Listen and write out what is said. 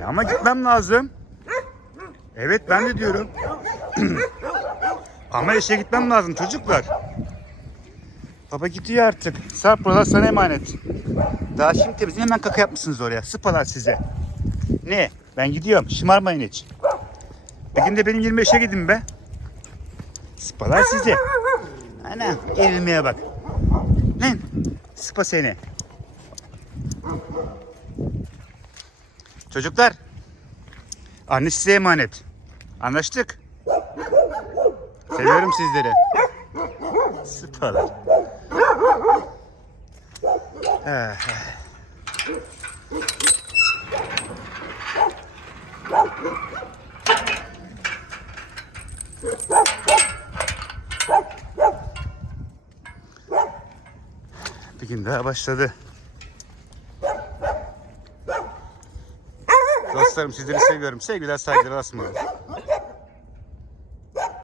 E ama gitmem lazım. Evet ben de diyorum. ama işe gitmem lazım çocuklar. Baba gidiyor artık. Sarp buralar sana emanet. Daha şimdi temizliğin hemen kaka yapmışsınız oraya. Sıpalar size. Ne? Ben gidiyorum. Şımarmayın hiç. Bir gün de benim 25'e gidin be. Sıpalar size. Ana gerilmeye bak. Lan sıpa seni. Çocuklar. Anne size emanet. Anlaştık. Seviyorum sizleri. Sıpalar. Ah. Bir gün daha başladı. Dostlarım sizleri seviyorum. Sevgiler saygılar asmalı.